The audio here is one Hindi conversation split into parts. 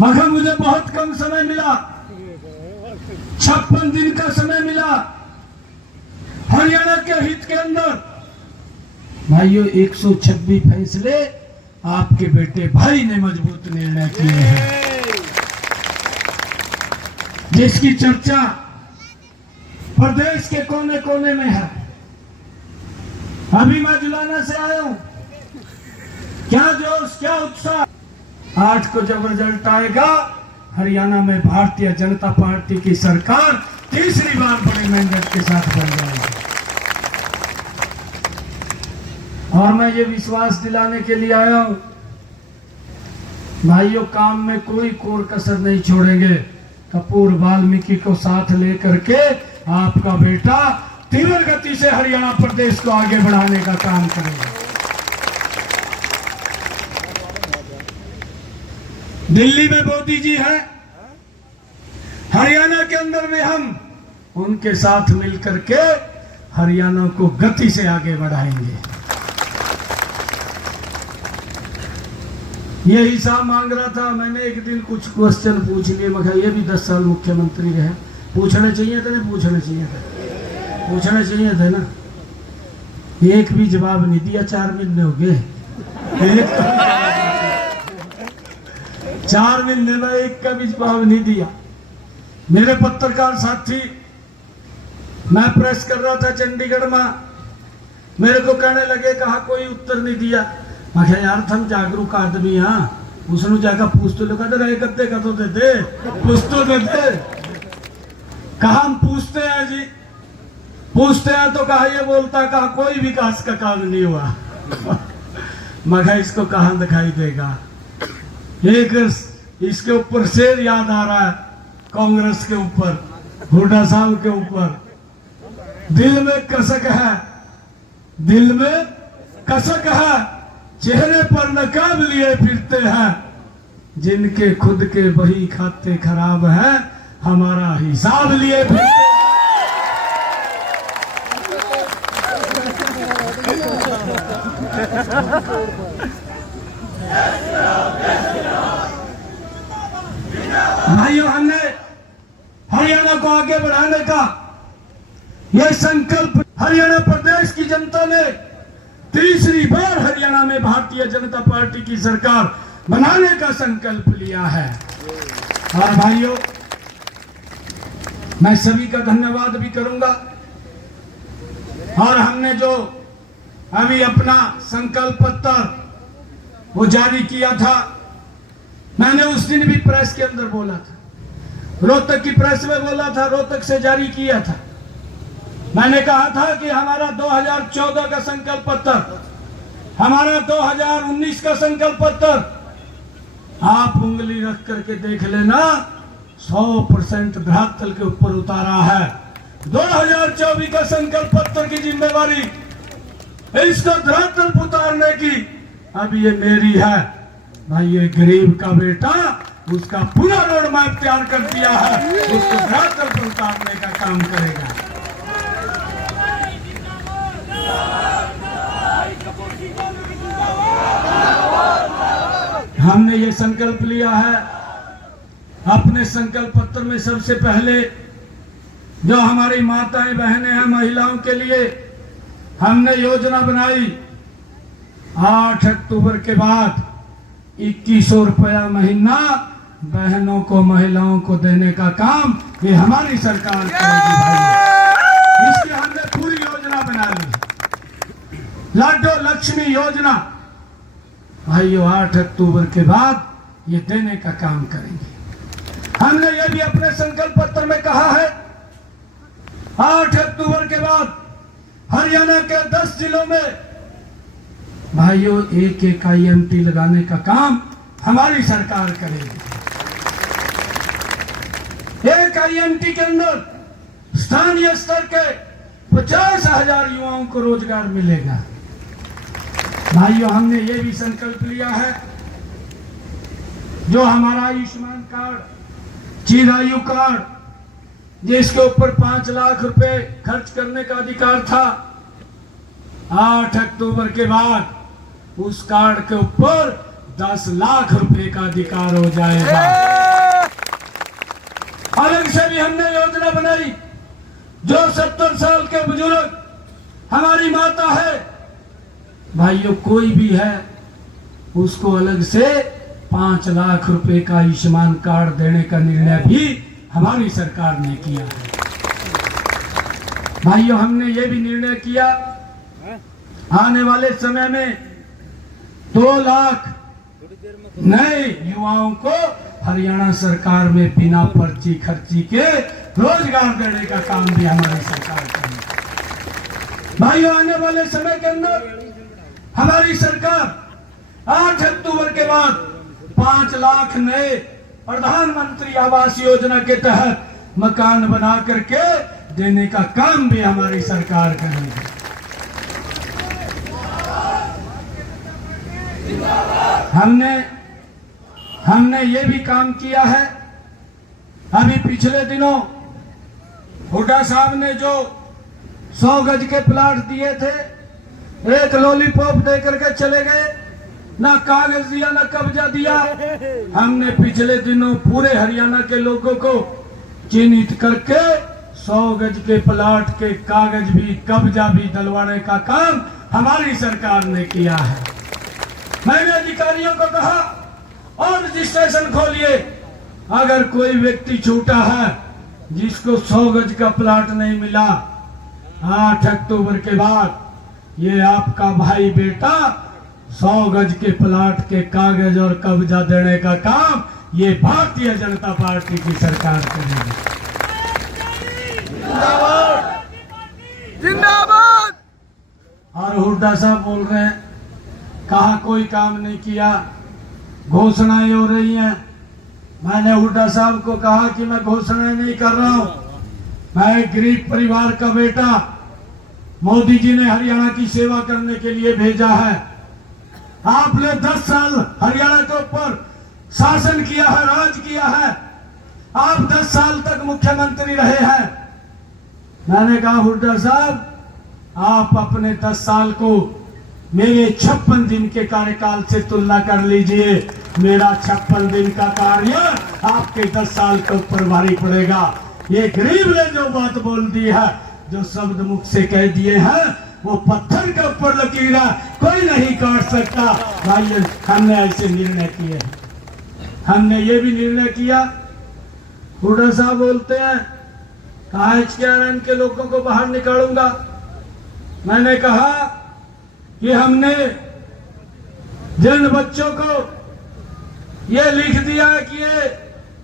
मगर मुझे बहुत कम समय मिला, 56 दिन का समय मिला हरियाणा के हित के अंदर। भाइयों 126 फैसले आपके बेटे भाई ने मजबूत निर्णय किए हैं, जिसकी चर्चा प्रदेश के कोने कोने में है। अभी मैं जुलाना से आया हूं, क्या जोश, क्या उत्साह। 8 को जब रिजल्ट आएगा हरियाणा में भारतीय जनता पार्टी की सरकार तीसरी बार बड़े मैंडेट के साथ बन जाएगी। और मैं ये विश्वास दिलाने के लिए आया हूं, भाइयों काम में कोई कोर कसर नहीं छोड़ेंगे। कपूर वाल्मीकि को साथ लेकर के आपका बेटा तीव्र गति से हरियाणा प्रदेश को आगे बढ़ाने का काम करेगा। दिल्ली में मोदी जी हैं, हरियाणा के अंदर में हम उनके साथ मिलकर के हरियाणा को गति से आगे बढ़ाएंगे। ये हिसाब मांग रहा था, मैंने एक दिन कुछ क्वेश्चन पूछ लिए। मैं ये भी 10 साल मुख्यमंत्री रहे, पूछने चाहिए थे, नहीं पूछने चाहिए थे, पूछने चाहिए थे ना। एक भी जवाब नहीं दिया, 4 महीने हो गए, 4 महीने में एक का भी जवाब नहीं दिया। मेरे पत्रकार साथी, मैं प्रेस कर रहा था चंडीगढ़ में, मेरे को कहने लगे कहा कोई उत्तर नहीं दिया। मैं कहा यार तुम जागरूक आदमी, हाँ उसने जाकर पूछ तो लगा रहे गद्दे का तो देते, पूछ तो देते। कहा हम पूछते हैं जी, पूछते हैं तो कहा ये बोलता, कहा कोई विकास का काम नहीं हुआ। मैं कहा इसको कहां दिखाई देगा। एक इसके ऊपर शेर याद आ रहा है, कांग्रेस के ऊपर, हुड्डा साहब के ऊपर, दिल में कसक है, दिल में कसक है, चेहरे पर नकाब लिए फिरते हैं, जिनके खुद के वही खाते खराब हैं, हमारा हिसाब लिए फिरते हैं। भाइयों हमने हरियाणा को आगे बढ़ाने का यह संकल्प हरियाणा प्रदेश की जनता ने तीसरी बार हरियाणा में भारतीय जनता पार्टी की सरकार बनाने का संकल्प लिया है। और भाइयों मैं सभी का धन्यवाद भी करूंगा। और हमने जो अभी अपना संकल्प पत्र वो जारी किया था, मैंने उस दिन भी प्रेस के अंदर बोला था, रोहतक की प्रेस में बोला था, रोहतक से जारी किया था। मैंने कहा था कि हमारा 2014 का संकल्प पत्र, हमारा 2019 का संकल्प पत्र आप उंगली रख करके देख लेना, 100% धरातल के ऊपर उतारा है। 2024 का संकल्प पत्र की जिम्मेवारी इसको धरातल पर उतारने की अब ये मेरी है। भाई ये गरीब का बेटा, उसका पूरा रोड मैप तैयार कर दिया है, उसको धरातल पर उतारने का काम करेगा। हमने ये संकल्प लिया है, अपने संकल्प पत्र में सबसे पहले जो हमारी माताएं बहनें हैं, महिलाओं के लिए हमने योजना बनाई। 8 अक्टूबर के बाद 2100 रुपया महीना बहनों को, महिलाओं को देने का काम ये हमारी सरकार करेगी। भाई इसकी हमने पूरी योजना बना ली, लाडो लक्ष्मी योजना। भाइयों 8 अक्टूबर के बाद ये देने का काम करेंगे। हमने ये भी अपने संकल्प पत्र में कहा है, 8 अक्टूबर के बाद हरियाणा के 10 जिलों में भाइयों एक IMT लगाने का काम हमारी सरकार करेगी। एक IMT के अंदर स्थानीय स्तर के 50,000 युवाओं को रोजगार मिलेगा। भाइयों हमने ये भी संकल्प लिया है, जो हमारा आयुष्मान कार्ड, चिरायु कार्ड, जिसके ऊपर 5 लाख रुपए खर्च करने का अधिकार था, 8 अक्टूबर के बाद उस कार्ड के ऊपर 10 लाख रुपए का अधिकार हो जाएगा। से भी हमने योजना बनाई। जो 70 साल के बुजुर्ग हमारी माता है, भाइयों कोई भी है, उसको अलग से 5 लाख रुपए का आयुष्मान कार्ड देने का निर्णय भी हमारी सरकार ने किया है। भाइयों हमने ये भी निर्णय किया, आने वाले समय में 2 लाख नए युवाओं को हरियाणा सरकार में बिना पर्ची खर्ची के रोजगार देने का काम भी हमारी सरकार करेगी। भाइयों आने वाले समय के अंदर हमारी सरकार 8 अक्टूबर के बाद 5 लाख नए प्रधानमंत्री आवास योजना के तहत मकान बना करके देने का काम भी हमारी सरकार करेगी। हमने ये भी काम किया है। अभी पिछले दिनों हुड्डा साहब ने जो 100 गज के प्लाट दिए थे, एक लॉलीपॉप दे करके चले गए, ना कागज दिया ना कब्जा दिया। हमने पिछले दिनों पूरे हरियाणा के लोगों को चिन्हित करके 100 गज के प्लाट के कागज भी कब्जा भी दिलवाने का काम हमारी सरकार ने किया है। मैंने अधिकारियों को कहा और रजिस्ट्रेशन खोलिए। अगर कोई व्यक्ति छूटा है जिसको 100 गज का प्लाट नहीं मिला, 8 अक्टूबर के बाद ये आपका भाई बेटा 100 गज के प्लाट के कागज और कब्जा देने का काम ये भारतीय जनता पार्टी की सरकार करेगी। जिंदाबाद। और हुड्डा साहब बोल रहे हैं कहा कोई काम नहीं किया, घोषणाएं हो रही हैं। मैंने हुड्डा साहब को कहा कि मैं घोषणाएं नहीं कर रहा हूं, मैं एक गरीब परिवार का बेटा, मोदी जी ने हरियाणा की सेवा करने के लिए भेजा है। आपने 10 साल हरियाणा के ऊपर शासन किया है, राज किया है, आप 10 साल तक मुख्यमंत्री रहे हैं। मैंने कहा हुड्डा साहब आप अपने 10 साल को मेरे 56 दिन के कार्यकाल से तुलना कर लीजिए। मेरा 56 दिन का कार्य आपके 10 साल के ऊपर भारी पड़ेगा। ये गरीब ने जो बात बोल दी है, जो शब्द मुख से कह दिए हैं, वो पत्थर के ऊपर लकीर है, कोई नहीं काट सकता। भाई हमने ऐसे निर्णय किए। हमने ये भी निर्णय किया, हुड्डा साहब बोलते हैं कहा HKRN के लोगों को बाहर निकालूंगा। मैंने कहा कि हमने जिन बच्चों को ये लिख दिया है कि ये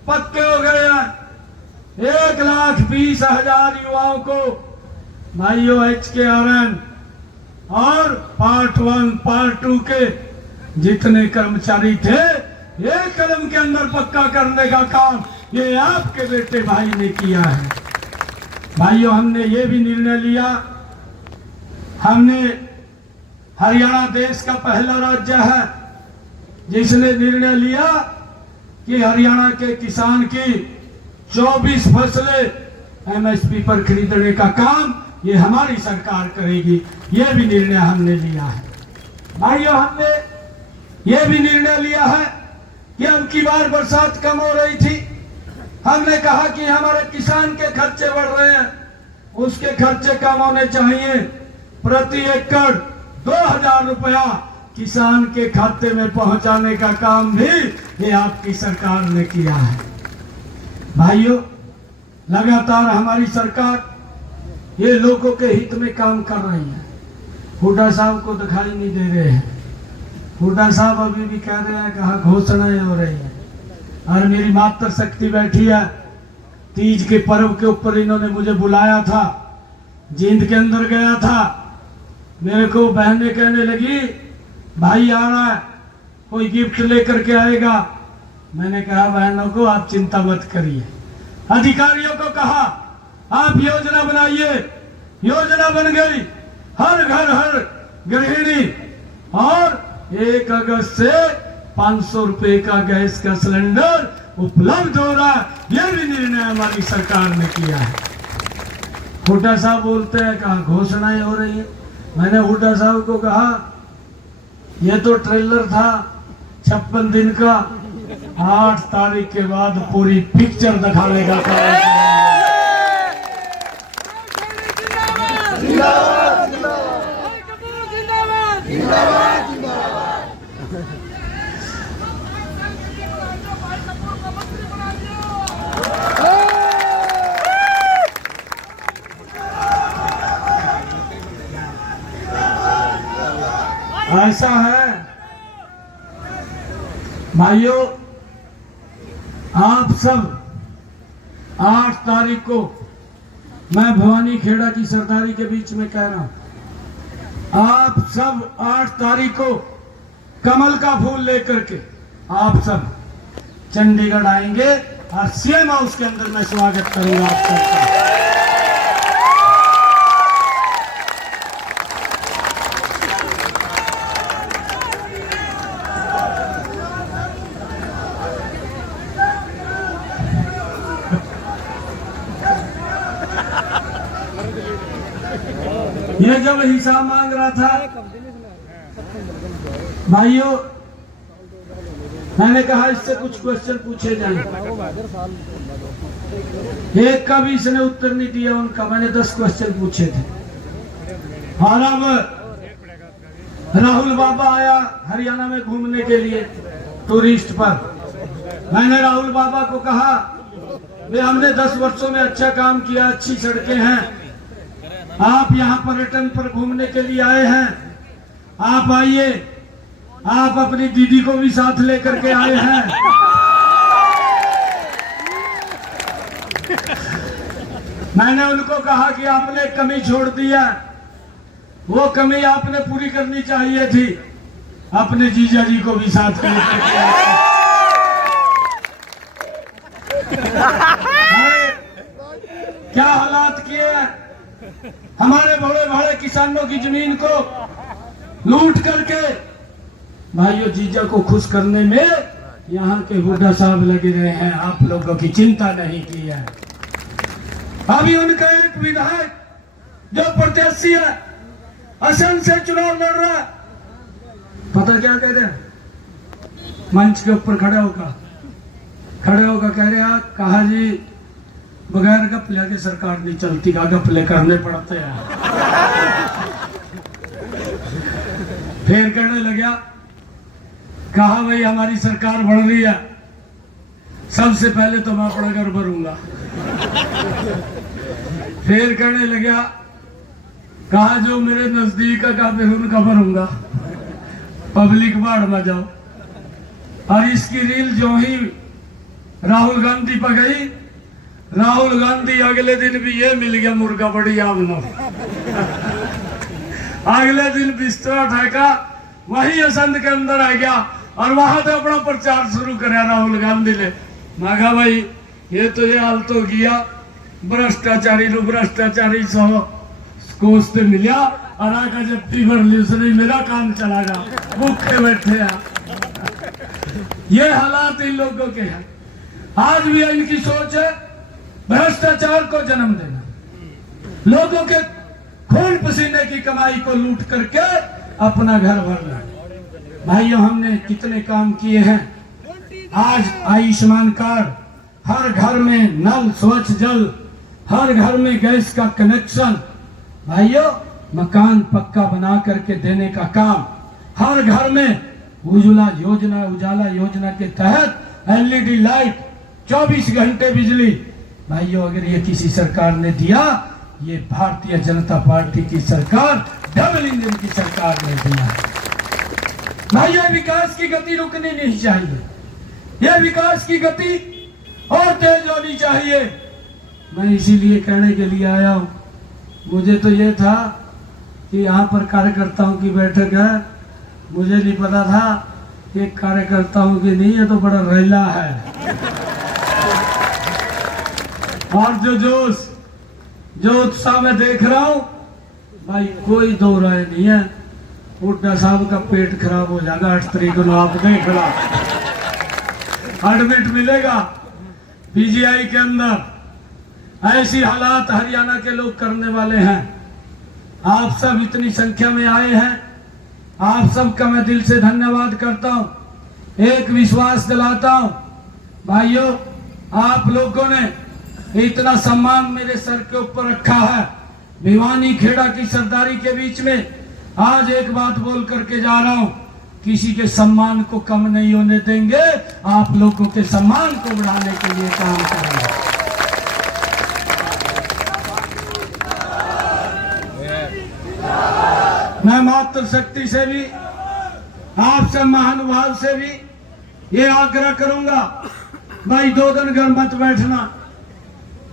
पक्के हो गए हैं, 1,20,000 युवाओं को भाइयों HKRN और पार्ट 1 पार्ट 2 के जितने कर्मचारी थे, एक कदम के अंदर पक्का करने का काम ये आपके बेटे भाई ने किया है। भाइयों हमने ये भी निर्णय लिया, हमने हरियाणा देश का पहला राज्य है जिसने निर्णय लिया कि हरियाणा के किसान की 24 फसलें MSP पर खरीदने का काम ये हमारी सरकार करेगी। ये भी निर्णय हमने लिया है। भाइयों हमने ये भी निर्णय लिया है कि अब की बार बरसात कम हो रही थी, हमने कहा कि हमारे किसान के खर्चे बढ़ रहे हैं, उसके खर्चे कम होने चाहिए। प्रति एकड़ 2,000 रुपया किसान के खाते में पहुंचाने का काम भी ये आपकी सरकार ने किया है। भाइयों लगातार हमारी सरकार ये लोगों के हित में काम कर रही है। हुड्डा साहब को दिखाई नहीं दे रहे हैं। हुड्डा साहब अभी भी कह रहे हैं कहा घोषणाएं हो रही है। और मेरी मातृ शक्ति बैठी है, तीज के पर्व के ऊपर इन्होंने मुझे बुलाया था, जींद के अंदर गया था। मेरे को बहनें कहने लगी भाई आ रहा है, कोई गिफ्ट लेकर के आएगा। मैंने कहा बहनों को आप चिंता मत करिए। अधिकारियों को कहा आप योजना बनाइए, योजना बन गई। हर घर हर गृहिणी और 1 अगस्त से 500 रुपए का गैस का सिलेंडर उपलब्ध हो रहा है। यह भी निर्णय हमारी सरकार ने किया है। हुड्डा साहब बोलते हैं कहा घोषणाएं हो रही है। मैंने हुड्डा साहब को कहा यह तो ट्रेलर था 56 दिन का, 8 तारीख के बाद पूरी पिक्चर दिखाने का काम। ऐसा है भाइयों, आप सब 8 तारीख को मैं भवानी खेड़ा की सरदारी के बीच में कह रहा हूं, आप सब 8 तारीख को कमल का फूल लेकर के आप सब चंडीगढ़ आएंगे और सीएम हाउस के अंदर मैं स्वागत करूंगा आप सबका। ये जब हिसाब मांग रहा था भाइयों, मैंने कहा इससे कुछ क्वेश्चन पूछे जाएं। एक का भी इसने उत्तर नहीं दिया उनका। मैंने 10 क्वेश्चन पूछे थे। और अब राहुल बाबा आया हरियाणा में घूमने के लिए टूरिस्ट पर। मैंने राहुल बाबा को कहा वे हमने 10 वर्षों में अच्छा काम किया, अच्छी सड़कें हैं, आप यहाँ पर्यटन पर घूमने के लिए आए हैं, आप आइए, आप अपनी दीदी को भी साथ लेकर के आए हैं। मैंने उनको कहा कि आपने कमी छोड़ दिया, वो कमी आपने पूरी करनी चाहिए थी, अपने जीजा जी को भी साथ लेकर के आए। क्या हालात किए हैं, हमारे बड़े बड़े किसानों की जमीन को लूट करके। भाइयों, जीजा को खुश करने में यहाँ के हुड्डा साहब लगे रहे हैं, आप लोगों की चिंता नहीं की है। अभी उनका एक विधायक जो प्रत्याशी है, असम से चुनाव लड़ रहा है, पता क्या कह रहे हैं? मंच के ऊपर खड़े होकर कह रहे हैं, कहा जी बगैर गपले के सरकार नहीं चलती, का गपले करने पड़ते हैं। फिर कहने लगा, कहा भाई हमारी सरकार बढ़ रही है, सबसे पहले तो मैं अपना घर भरूंगा। फिर कहने लगा, कहा जो मेरे नजदीक का फिर उनका भरूंगा, पब्लिक बाढ़ में जाओ। और इसकी रील जो ही राहुल गांधी पर गई, राहुल गांधी अगले दिन भी ये मिल गया मुर्गा बड़ी आमनो। अगले दिन बिस्तरा ठेका वही असंध के अंदर आ गया और वहां से अपना प्रचार शुरू कराया राहुल गांधी ने। मैं कहा भाई ये तो ये हाल तो किया, भ्रष्टाचारी सो कोस से मिलिया और आका जब फीवर ली उसने मेरा काम चला गया, भूखे बैठे हैं। ये हालात इन लोगों के हैं। आज भी इनकी सोच है भ्रष्टाचार को जन्म देना, लोगों के खून पसीने की कमाई को लूट करके अपना घर भरना। भाइयों, हमने कितने काम किए हैं। आज आयुष्मान कार्ड, हर घर में नल, स्वच्छ जल, हर घर में गैस का कनेक्शन, भाइयों मकान पक्का बना करके देने का काम, हर घर में उजाला योजना के तहत एलईडी लाइट, 24 घंटे बिजली। भाइयों, अगर ये किसी सरकार ने दिया, ये भारतीय जनता पार्टी की सरकार, डबल इंजन की सरकार ने दिया। भाइयों, विकास की गति रुकनी नहीं चाहिए, ये विकास की गति और तेज होनी चाहिए। मैं इसीलिए कहने के लिए आया हूं। मुझे तो ये था कि यहाँ पर कार्यकर्ताओं की बैठक है, मुझे नहीं पता था कि कार्यकर्ताओं की नहीं है, तो बड़ा रैला है। और जो जोश, जो उत्साह मैं देख रहा हूं, भाई कोई दो राय नहीं है। हुड्डा साहब का पेट खराब हो जाएगा 8 तारीख को, आप देख लो, एडमिट मिलेगा पीजीआई के अंदर। ऐसी हालात हरियाणा के लोग करने वाले हैं। आप सब इतनी संख्या में आए हैं, आप सबका मैं दिल से धन्यवाद करता हूं। एक विश्वास दिलाता हूं, भाइयों, आप लोगों ने इतना सम्मान मेरे सर के ऊपर रखा है। भिवानी खेड़ा की सरदारी के बीच में आज एक बात बोल करके जा रहा हूं, किसी के सम्मान को कम नहीं होने देंगे, आप लोगों के सम्मान को बढ़ाने के लिए काम करेंगे। मैं मातृ शक्ति से भी, आपसे महानुभाव से भी ये आग्रह करूंगा, भाई 2 दिन घर मत बैठना,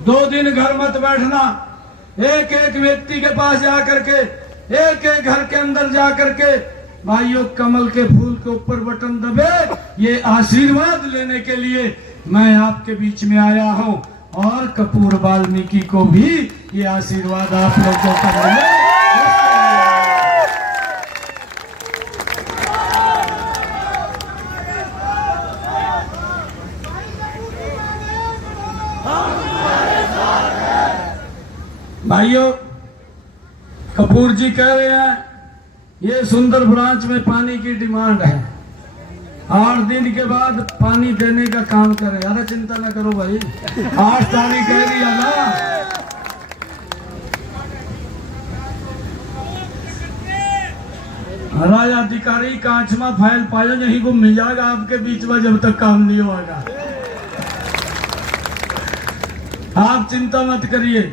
2 दिन घर मत बैठना। एक एक व्यक्ति के पास जा करके, एक एक घर के अंदर जा करके भाइयों कमल के फूल के ऊपर बटन दबे, ये आशीर्वाद लेने के लिए मैं आपके बीच में आया हूं। और कपूर वाल्मीकि को भी ये आशीर्वाद आप लोगों का मिले। भाइयों, कपूर जी कह रहे हैं ये सुंदर ब्रांच में पानी की डिमांड है, 8 दिन के बाद पानी देने का काम करें। अरे चिंता ना करो भाई, 8 तारीख कह दिया ना। राज अधिकारी कांचमा फाइल पाया यही गुम मिल जाएगा आपके बीच में जब तक काम नहीं होगा। आप चिंता मत करिए,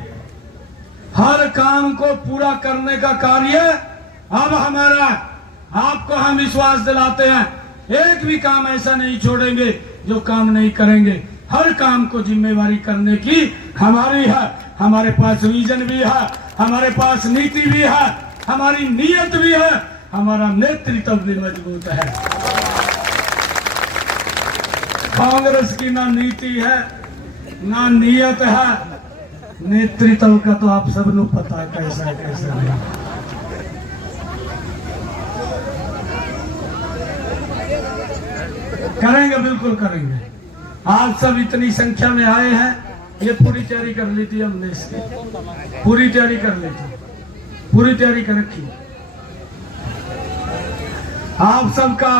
हर काम को पूरा करने का कार्य अब हमारा। आपको हम विश्वास दिलाते हैं, एक भी काम ऐसा नहीं छोड़ेंगे जो काम नहीं करेंगे। हर काम को जिम्मेवारी करने की हमारी है। हमारे पास विजन भी है, हमारे पास नीति भी है, हमारी नीयत भी है, हमारा नेतृत्व भी मजबूत है। कांग्रेस की ना नीति है ना नीयत है, नेतृत्व का तो आप सब लोग पता है कैसा कैसा है। करेंगे, बिल्कुल करेंगे। आप सब इतनी संख्या में आए हैं, ये पूरी तैयारी कर ली थी हमने, इसकी पूरी तैयारी कर ली थी, पूरी तैयारी कर रखी। आप सबका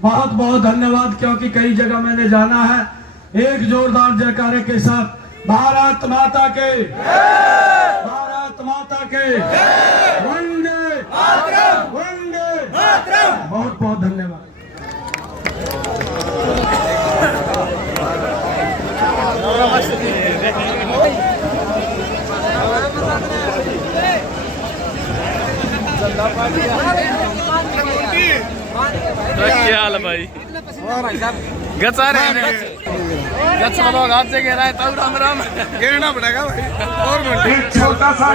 बहुत बहुत धन्यवाद, क्योंकि कई जगह मैंने जाना है। एक जोरदार जयकारे के साथ भारत माता के, भारत माता के, वंदे वंदे। बहुत बहुत धन्यवाद। क्या हाल भाई? गचा रहे हैं, गच लोग हाथ से घेरा है तब राम राम घेरना पड़ेगा भाई। और छोटा सा